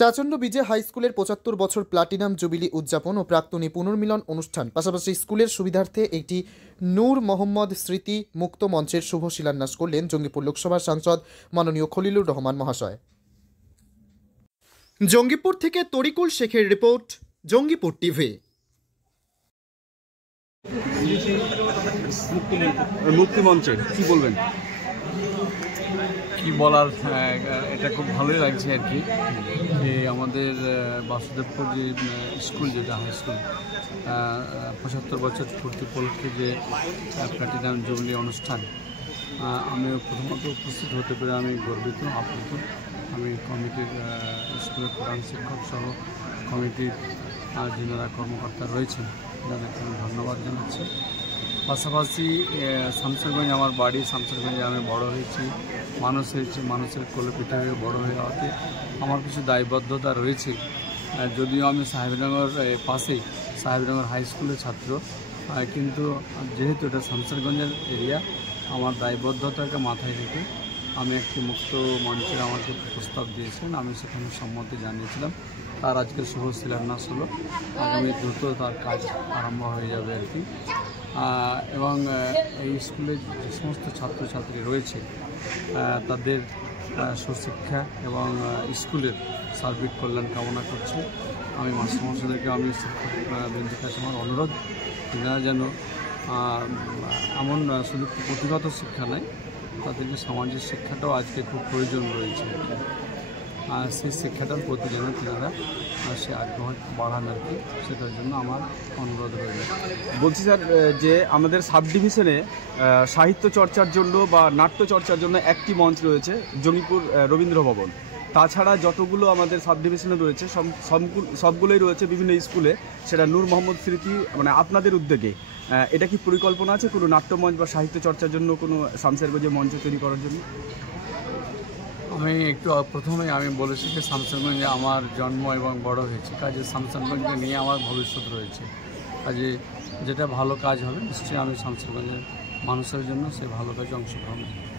চাচণ্ড বিজে হাই স্কুলের ৭৫ বছর প্লাটিনাম জুবিলি উদযাপন ও প্রাক্তনী পুনর্মিলন অনুষ্ঠান, পাশাপাশি স্কুলের সুবিধার্থে একটি নূর মোহাম্মদ স্মৃতি মুক্ত মঞ্চের শুভ শিলান্যাস করলেন জঙ্গিপুর লোকসভার সাংসদ মাননীয় খলিলুর রহমান মহাশয়। জঙ্গিপুর থেকে তরিকুল শেখের রিপোর্ট, জঙ্গিপুর টিভি। মুক্তি মঞ্চে কি বলবেন? কি বলার, এটা খুব ভালোই লাগছে আর কি, যে আমাদের বাসুদেবপুর যে স্কুল, যেটা হাই স্কুল ৭৫ বছর পূর্তি উপলক্ষে যে প্লাটিনাম জুবিলি অনুষ্ঠান, আমি প্রথমত উপস্থিত হতে পেরে আমি গর্বিত, আপ্লুত। আমি কমিটির স্কুলের প্রধান শিক্ষক সহ কমিটির যারা কর্মকর্তা রয়েছেন তাদেরকে আমি ধন্যবাদ জানাচ্ছি। পাশাপাশি শামসেরগঞ্জ আমার বাড়ি, শামসেরগঞ্জে আমি বড় হয়েছি, মানুষের কোলে পিঠে হয়ে বড় হয়ে যাওয়াতে আমার কিছু দায়বদ্ধতা রয়েছে। যদিও আমি সাহেবনগর পাশেই সাহেবনগর হাই স্কুলের ছাত্র, কিন্তু যেহেতু এটা শামসেরগঞ্জের এরিয়া, আমার দায়বদ্ধতাকে মাথায় রেখে আমি একটি মুক্ত মঞ্চে আমাকে প্রস্তাব দিয়েছেন, আমি সেখানে সম্মতি জানিয়েছিলাম। তার আজকে শুভ শিলান্যাস হলো, আগামী দ্রুত তার কাজ আরম্ভ হয়ে যাবে আর কি। এবং এই স্কুলে যে সমস্ত ছাত্রছাত্রী রয়েছে তাদের সুশিক্ষা এবং স্কুলের সার্বিক কল্যাণ কামনা করছি। আমি মাস্টারমশাইদেরকে, আমি শিক্ষকবৃন্দের কাছে আমার অনুরোধ, এনারা যেন এমন শুধু পুঁথিগত শিক্ষা নয়, তাদেরকে সমাজের শিক্ষাটাও আজকে খুব প্রয়োজন রয়েছে, আর সেই শিক্ষাটার প্রতি যেন তেনারা সে আগ্রহ বাড়ান আর কি, সেটার জন্য আমার অনুরোধ রয়েছে। বলছি স্যার, যে আমাদের সাব ডিভিশনে সাহিত্য চর্চার জন্য বা নাট্য চর্চার জন্য একটি মঞ্চ রয়েছে, জঙ্গিপুর রবীন্দ্র ভবন। তাছাড়া যতগুলো আমাদের সাব ডিভিশনে রয়েছে সবগুলোই রয়েছে বিভিন্ন স্কুলে, সেটা নূর মোহাম্মদ স্মৃতি, মানে আপনাদের উদ্যোগে এটা কি পরিকল্পনা আছে কোনো নাট্যমঞ্চ বা সাহিত্য চর্চার জন্য কোনো শামসেরগঞ্জে মঞ্চ তৈরি করার জন্য? আমি একটু প্রথমে আমি বলেছি যে শামসেরগঞ্জে আমার জন্ম এবং বড় হয়েছে, কাজে শামসেরগঞ্জকে নিয়ে আমার ভবিষ্যৎ রয়েছে। কাজে যেটা ভালো কাজ হবে নিশ্চয়ই আমি শামসেরগঞ্জের মানুষের জন্য সে ভালো কাজে অংশগ্রহণ করব।